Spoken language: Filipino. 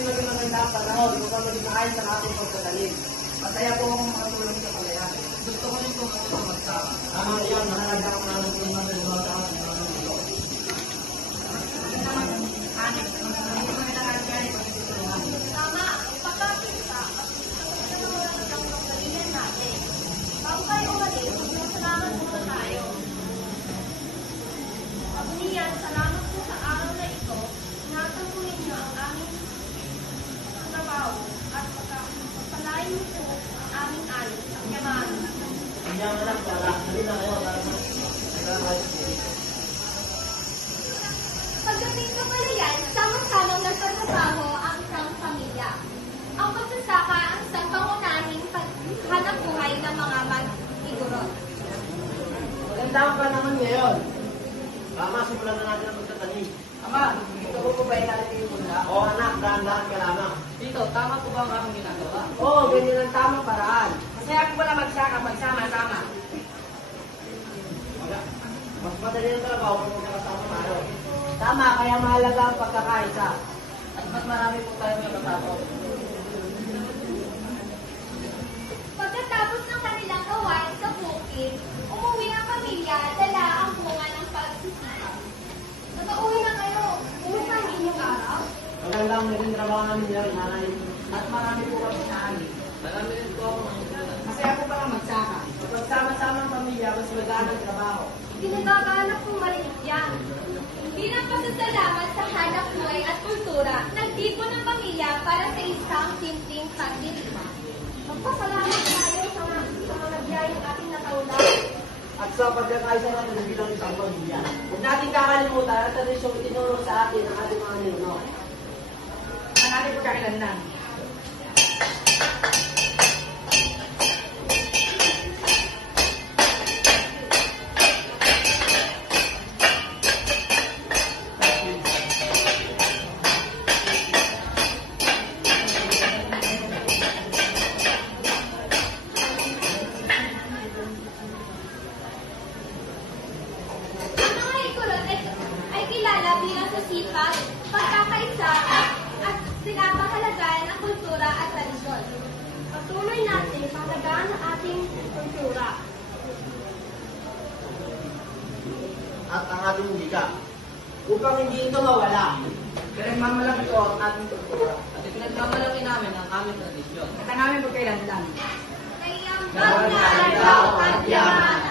namin maging magandang panahon upang maging maayos ang ating pagtatanim. Masaya po akong makatulong sa palayan. Gusto ko rin po makatulong magsama. Tama yan, mahalaga ang namin po namin mga tao sa mga mundo. Tama, pagkakita at ng pagkalingan natin. Bago tayo umalis, salamat muna tayo. Pagniyan, salamat po sa araw na ito. Natangguhin niyo ang aming trabaho at pagpalain niyo po ang aming ayos at yaman. Hindi ang anak, dali na kayo para mag-ayos po. Pagdating sa palayan, samang-samang nagtatrabaho ang isang pamilya. Ang pagsasaka ang isang pangunahing paghanap buhay ng mga mag-igurot. Maganda ang panahon ngayon. Tama, simulan na natin ang pagtatanim. Ama, gusto ko po ba inalit yung muna? Oo anak, dahan-dahan ka lamang. Dito, tama po ba ang aking ginagawa? Oo, ganyan ang tamang paraan. Masaya ko pala magsaka, magsama-sama. Mas madali ang trabaho kung magkakasama tayo. Tama, kaya mahalaga ang pagkakaisa. At mas marami po tayong natatapos. Pagkatapos ng kanilang gawain sa bukid, umuwi ang pamilya at dala ang bunga ng pagsisikap. Nakauwi na kayo. Kumusta ang inyong araw? Maganda ang naging trabaho namin ngayon, nanay. At marami po kami naani. Marami rin po ako mga masaya ko pala magsaka. Kapag sama-sama ang pamilya, mas magaan ang trabaho. Pinagaganap kong maliit yan. Bilang pasasalamat sa hanap buhay at kultura, nagtipon ng pamilya para sa isang simpleng pagdiriwang. Magpasalamat tayo sa mga biyayang ating nataulan. At sa pagkakaisa natin bilang isang pamilya. Huwag natin kakalimutan ang tradisyong itinuro sa atin ng ating mga ninuno. Ang ating pagkakilanlan. Ang mga ikurot ay kilala bilang sasipat, pagkakaisa at sinapahalagaan ng kultura at tradisyon. Patuloy natin pahalagaan ang ating kultura. At ang ating wika. Upang hindi ito mawala. Pinagmamalaki ko ang ating kultura. At ipinagmamalaki namin ang aming tradisyon. At ang aming pagkailanlan. Kayang bang na ikaw at yaman